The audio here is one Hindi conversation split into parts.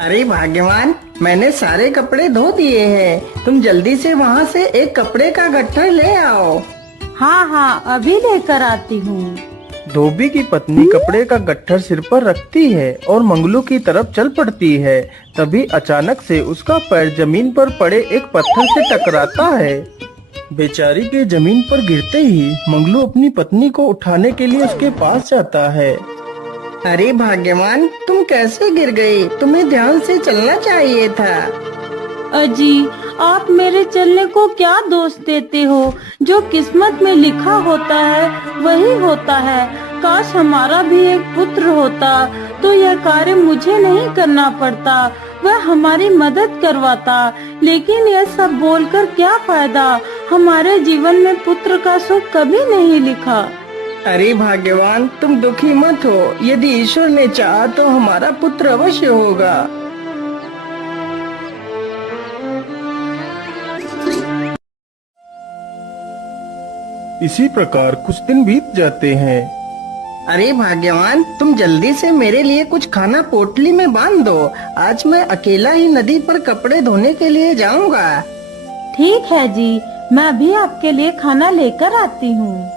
अरे भाग्यवान, मैंने सारे कपड़े धो दिए हैं। तुम जल्दी से वहाँ से एक कपड़े का गट्ठर ले आओ। हाँ हाँ, अभी लेकर आती हूँ। धोबी की पत्नी कपड़े का गट्ठर सिर पर रखती है और मंगलू की तरफ चल पड़ती है। तभी अचानक से उसका पैर जमीन पर पड़े एक पत्थर से टकराता है। बेचारी के जमीन पर गिरते ही मंगलू अपनी पत्नी को उठाने के लिए उसके पास जाता है। अरे भाग्यवान, तुम कैसे गिर गई? तुम्हें ध्यान से चलना चाहिए था। अजी, आप मेरे चलने को क्या दोष देते हो? जो किस्मत में लिखा होता है वही होता है। काश हमारा भी एक पुत्र होता तो यह कार्य मुझे नहीं करना पड़ता, वह हमारी मदद करवाता। लेकिन यह सब बोलकर क्या फायदा? हमारे जीवन में पुत्र का सुख कभी नहीं लिखा। अरे भाग्यवान, तुम दुखी मत हो। यदि ईश्वर ने चाहा तो हमारा पुत्र अवश्य होगा। इसी प्रकार कुछ दिन बीत जाते हैं। अरे भाग्यवान, तुम जल्दी से मेरे लिए कुछ खाना पोटली में बांध दो। आज मैं अकेला ही नदी पर कपड़े धोने के लिए जाऊंगा। ठीक है जी, मैं भी आपके लिए खाना लेकर आती हूँ।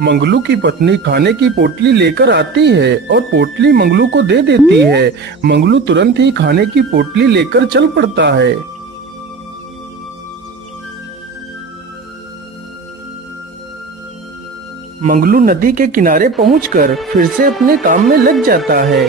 मंगलू की पत्नी खाने की पोटली लेकर आती है और पोटली मंगलू को दे देती है। मंगलू तुरंत ही खाने की पोटली लेकर चल पड़ता है। मंगलू नदी के किनारे पहुंचकर फिर से अपने काम में लग जाता है।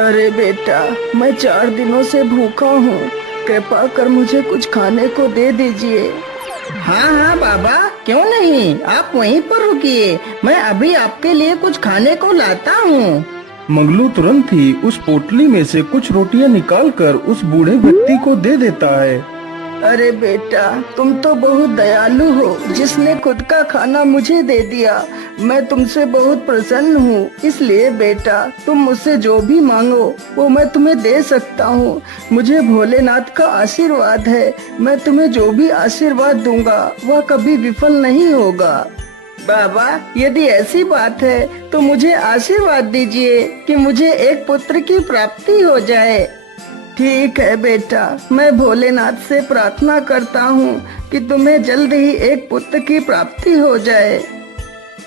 अरे बेटा, मैं 4 दिनों से भूखा हूँ। कृपा कर मुझे कुछ खाने को दे दीजिए। हाँ हाँ बाबा, क्यों नहीं, आप वहीं पर रुकिए। मैं अभी आपके लिए कुछ खाने को लाता हूँ। मंगलू तुरंत ही उस पोटली में से कुछ रोटियां निकालकर उस बूढ़े व्यक्ति को दे देता है। अरे बेटा, तुम तो बहुत दयालु हो, जिसने खुद का खाना मुझे दे दिया। मैं तुमसे बहुत प्रसन्न हूँ। इसलिए बेटा, तुम मुझसे जो भी मांगो वो मैं तुम्हें दे सकता हूँ। मुझे भोलेनाथ का आशीर्वाद है। मैं तुम्हें जो भी आशीर्वाद दूंगा वह कभी विफल नहीं होगा। बाबा, यदि ऐसी बात है तो मुझे आशीर्वाद दीजिए कि मुझे एक पुत्र की प्राप्ति हो जाए। ठीक है बेटा, मैं भोलेनाथ से प्रार्थना करता हूँ कि तुम्हें जल्द ही एक पुत्र की प्राप्ति हो जाए।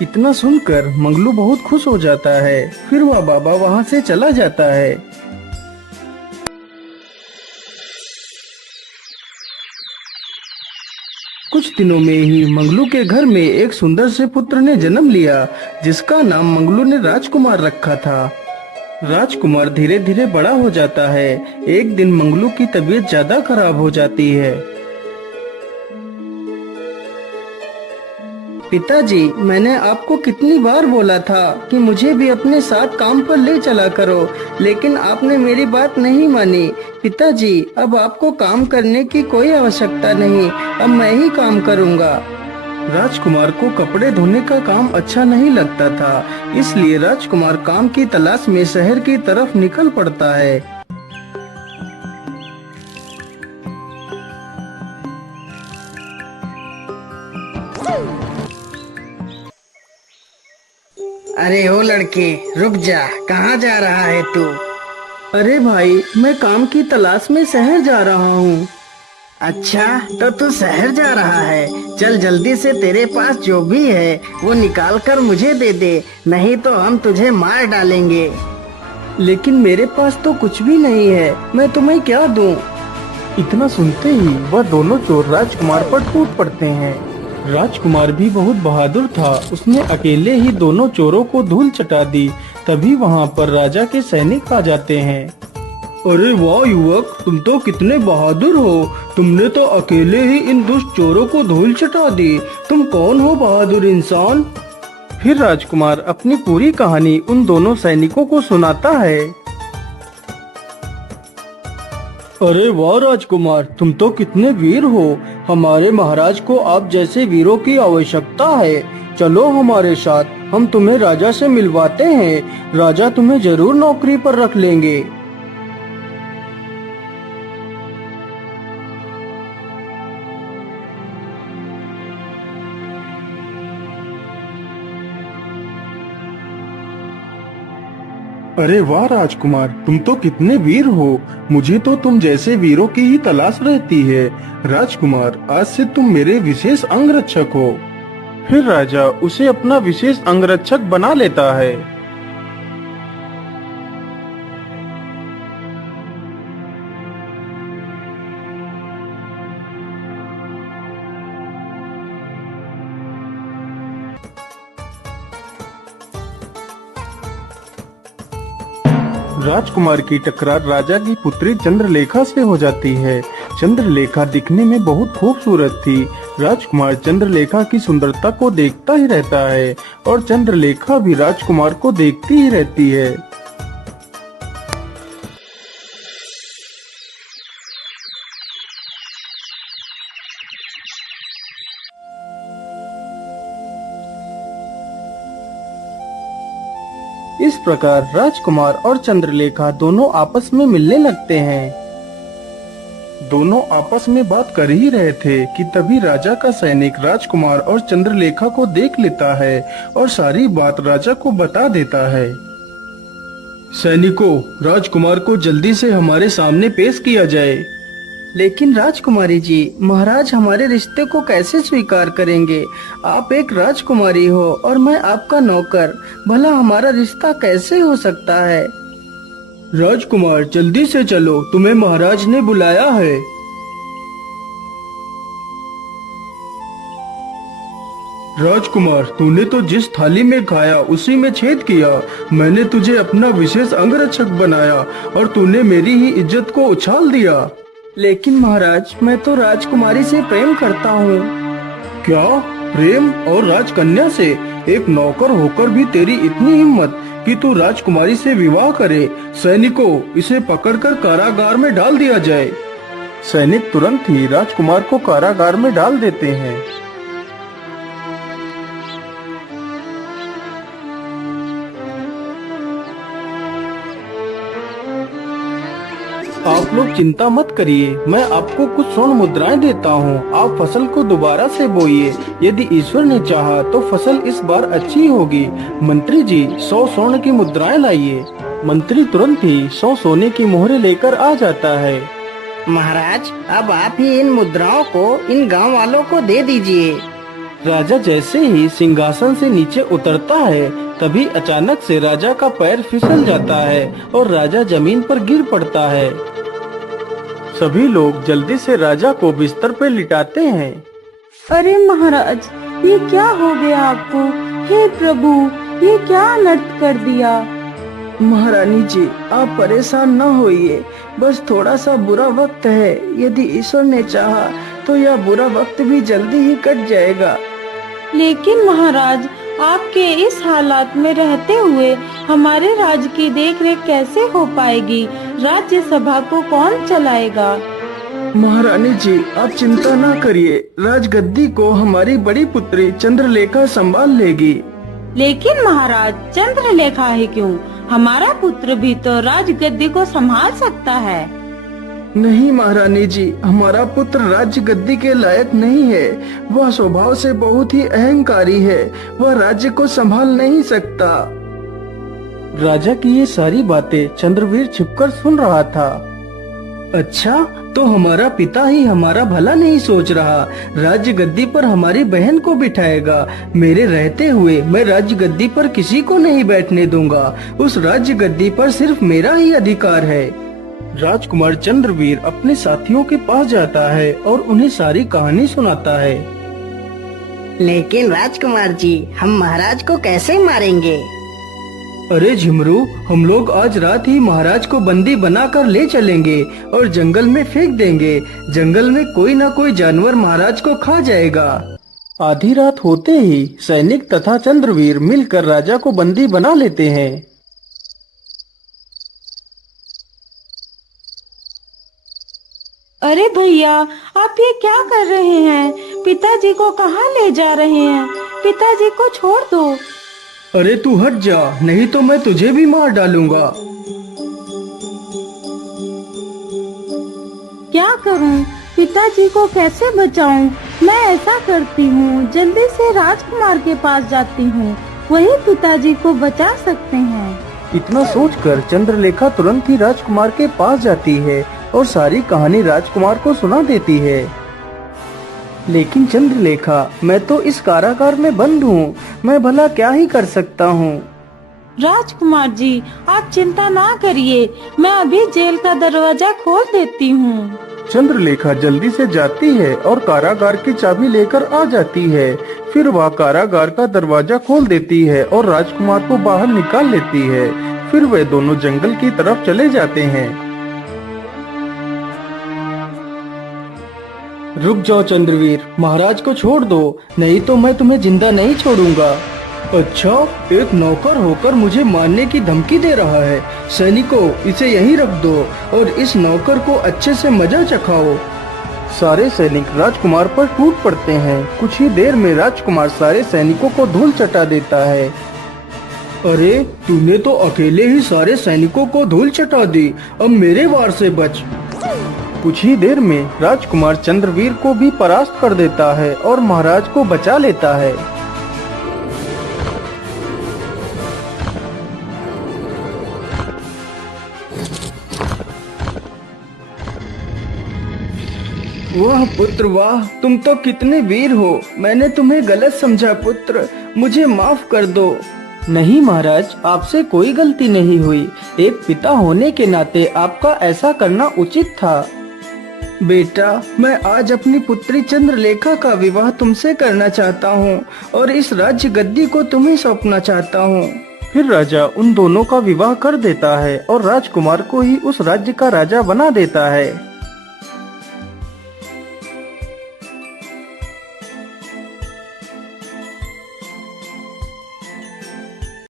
इतना सुनकर मंगलू बहुत खुश हो जाता है। फिर वह बाबा वहाँ से चला जाता है। कुछ दिनों में ही मंगलू के घर में एक सुंदर से पुत्र ने जन्म लिया, जिसका नाम मंगलू ने राजकुमार रखा था। राजकुमार धीरे धीरे बड़ा हो जाता है। एक दिन मंगलू की तबीयत ज्यादा खराब हो जाती है। पिताजी, मैंने आपको कितनी बार बोला था कि मुझे भी अपने साथ काम पर ले चला करो, लेकिन आपने मेरी बात नहीं मानी। पिताजी, अब आपको काम करने की कोई आवश्यकता नहीं। अब मैं ही काम करूँगा। राजकुमार को कपड़े धोने का काम अच्छा नहीं लगता था, इसलिए राजकुमार काम की तलाश में शहर की तरफ निकल पड़ता है। अरे ओ लड़के, रुक जा। कहाँ जा रहा है तू? अरे भाई, मैं काम की तलाश में शहर जा रहा हूँ। अच्छा, तो तू शहर जा रहा है। चल जल्दी से तेरे पास जो भी है वो निकाल कर मुझे दे दे, नहीं तो हम तुझे मार डालेंगे। लेकिन मेरे पास तो कुछ भी नहीं है, मैं तुम्हें क्या दूं? इतना सुनते ही वह दोनों चोर राजकुमार पर टूट पड़ते हैं। राजकुमार भी बहुत बहादुर था, उसने अकेले ही दोनों चोरों को धूल चटा दी। तभी वहाँ पर राजा के सैनिक आ जाते हैं। अरे वाह युवक, तुम तो कितने बहादुर हो। तुमने तो अकेले ही इन दुष्ट चोरों को धूल चटा दी। तुम कौन हो बहादुर इंसान? फिर राजकुमार अपनी पूरी कहानी उन दोनों सैनिकों को सुनाता है। अरे वाह राजकुमार, तुम तो कितने वीर हो। हमारे महाराज को आप जैसे वीरों की आवश्यकता है। चलो हमारे साथ, हम तुम्हें राजा से मिलवाते हैं। राजा तुम्हें जरूर नौकरी पर रख लेंगे। अरे वाह राजकुमार, तुम तो कितने वीर हो। मुझे तो तुम जैसे वीरों की ही तलाश रहती है। राजकुमार, आज से तुम मेरे विशेष अंगरक्षक हो। फिर राजा उसे अपना विशेष अंगरक्षक बना लेता है। राजकुमार की टकरार राजा की पुत्री चंद्रलेखा से हो जाती है। चंद्रलेखा दिखने में बहुत खूबसूरत थी। राजकुमार चंद्रलेखा की सुंदरता को देखता ही रहता है और चंद्रलेखा भी राजकुमार को देखती ही रहती है। इस प्रकार राजकुमार और चंद्रलेखा दोनों आपस में मिलने लगते हैं। दोनों आपस में बात कर ही रहे थे कि तभी राजा का सैनिक राजकुमार और चंद्रलेखा को देख लेता है और सारी बात राजा को बता देता है। सैनिकों, राजकुमार को जल्दी से हमारे सामने पेश किया जाए। लेकिन राजकुमारी जी, महाराज हमारे रिश्ते को कैसे स्वीकार करेंगे? आप एक राजकुमारी हो और मैं आपका नौकर, भला हमारा रिश्ता कैसे हो सकता है? राजकुमार, जल्दी से चलो, तुम्हें महाराज ने बुलाया है। राजकुमार, तूने तो जिस थाली में खाया उसी में छेद किया। मैंने तुझे अपना विशेष अंगरक्षक बनाया और तूने मेरी ही इज्जत को उछाल दिया। लेकिन महाराज, मैं तो राजकुमारी से प्रेम करता हूँ। क्या प्रेम? और राजकन्या से? एक नौकर होकर भी तेरी इतनी हिम्मत कि तू राजकुमारी से विवाह करे? सैनिकों, इसे पकड़कर कारागार में डाल दिया जाए। सैनिक तुरंत ही राजकुमार को कारागार में डाल देते हैं। आप लोग चिंता मत करिए, मैं आपको कुछ स्वर्ण मुद्राएं देता हूँ। आप फसल को दोबारा से बोइए। यदि ईश्वर ने चाहा तो फसल इस बार अच्छी होगी। मंत्री जी, 100 स्वर्ण की मुद्राएं लाइए। मंत्री तुरंत ही 100 सोने की मोहरें लेकर आ जाता है। महाराज, अब आप ही इन मुद्राओं को इन गांव वालों को दे दीजिए। राजा जैसे ही सिंहासन से नीचे उतरता है, तभी अचानक से राजा का पैर फिसल जाता है और राजा जमीन पर गिर पड़ता है। सभी लोग जल्दी से राजा को बिस्तर पर लिटाते हैं। अरे महाराज, ये क्या हो गया आपको? हे प्रभु, ये क्या अनर्थ कर दिया? महारानी जी, आप परेशान न होइए, बस थोड़ा सा बुरा वक्त है। यदि ईश्वर ने चाहा तो यह बुरा वक्त भी जल्दी ही कट जाएगा। लेकिन महाराज, आपके इस हालात में रहते हुए हमारे राज्य की देखरेख कैसे हो पाएगी? राज्य सभा को कौन चलाएगा? महारानी जी, आप चिंता न करिए, राजगद्दी को हमारी बड़ी पुत्री चंद्रलेखा संभाल लेगी। लेकिन महाराज, चंद्रलेखा ही क्यों? हमारा पुत्र भी तो राजगद्दी को संभाल सकता है। नहीं महारानी जी, हमारा पुत्र राज्य गद्दी के लायक नहीं है। वह स्वभाव से बहुत ही अहंकारी है। वह राज्य को संभाल नहीं सकता। राजा की ये सारी बातें चंद्रवीर छिपकर सुन रहा था। अच्छा, तो हमारा पिता ही हमारा भला नहीं सोच रहा? राज्य गद्दी पर हमारी बहन को बिठाएगा। मेरे रहते हुए मैं राज्य गद्दी पर किसी को नहीं बैठने दूंगा। उस राज्य गद्दी पर सिर्फ मेरा ही अधिकार है। राजकुमार चंद्रवीर अपने साथियों के पास जाता है और उन्हें सारी कहानी सुनाता है। लेकिन राजकुमार जी, हम महाराज को कैसे मारेंगे? अरे झिमरू, हम लोग आज रात ही महाराज को बंदी बनाकर ले चलेंगे और जंगल में फेंक देंगे। जंगल में कोई न कोई जानवर महाराज को खा जाएगा। आधी रात होते ही सैनिक तथा चंद्रवीर मिलकर राजा को बंदी बना लेते हैं। अरे भैया, आप ये क्या कर रहे हैं? पिताजी को कहाँ ले जा रहे हैं? पिताजी को छोड़ दो। अरे तू हट जा, नहीं तो मैं तुझे भी मार डालूंगा। क्या करूं? पिताजी को कैसे बचाऊं? मैं ऐसा करती हूँ, जल्दी से राजकुमार के पास जाती हूँ, वही पिताजी को बचा सकते हैं। इतना सोचकर चंद्रलेखा तुरंत ही राजकुमार के पास जाती है और सारी कहानी राजकुमार को सुना देती है। लेकिन चंद्रलेखा, मैं तो इस कारागार में बंद हूँ, मैं भला क्या ही कर सकता हूँ। राजकुमार जी, आप चिंता ना करिए, मैं अभी जेल का दरवाजा खोल देती हूँ। चंद्रलेखा जल्दी से जाती है और कारागार की चाबी लेकर आ जाती है। फिर वह कारागार का दरवाजा खोल देती है और राजकुमार को बाहर निकाल लेती है। फिर वे दोनों जंगल की तरफ चले जाते हैं। रुक जाओ चंद्रवीर, महाराज को छोड़ दो, नहीं तो मैं तुम्हें जिंदा नहीं छोड़ूंगा। अच्छा, एक नौकर होकर मुझे मारने की धमकी दे रहा है। सैनिकों, इसे यहीं रख दो और इस नौकर को अच्छे से मजा चखाओ। सारे सैनिक राजकुमार पर टूट पड़ते हैं। कुछ ही देर में राजकुमार सारे सैनिकों को धूल चटा देता है। अरे, तूने तो अकेले ही सारे सैनिकों को धूल चटा दी, अब मेरे वार से बच। कुछ ही देर में राजकुमार चंद्रवीर को भी परास्त कर देता है और महाराज को बचा लेता है। वाह पुत्र वाह, तुम तो कितने वीर हो। मैंने तुम्हें गलत समझा पुत्र, मुझे माफ कर दो। नहीं महाराज, आपसे कोई गलती नहीं हुई। एक पिता होने के नाते आपका ऐसा करना उचित था। बेटा, मैं आज अपनी पुत्री चंद्रलेखा का विवाह तुमसे करना चाहता हूँ और इस राज्य गद्दी को तुम्हें सौंपना चाहता हूँ। फिर राजा उन दोनों का विवाह कर देता है और राजकुमार को ही उस राज्य का राजा बना देता है।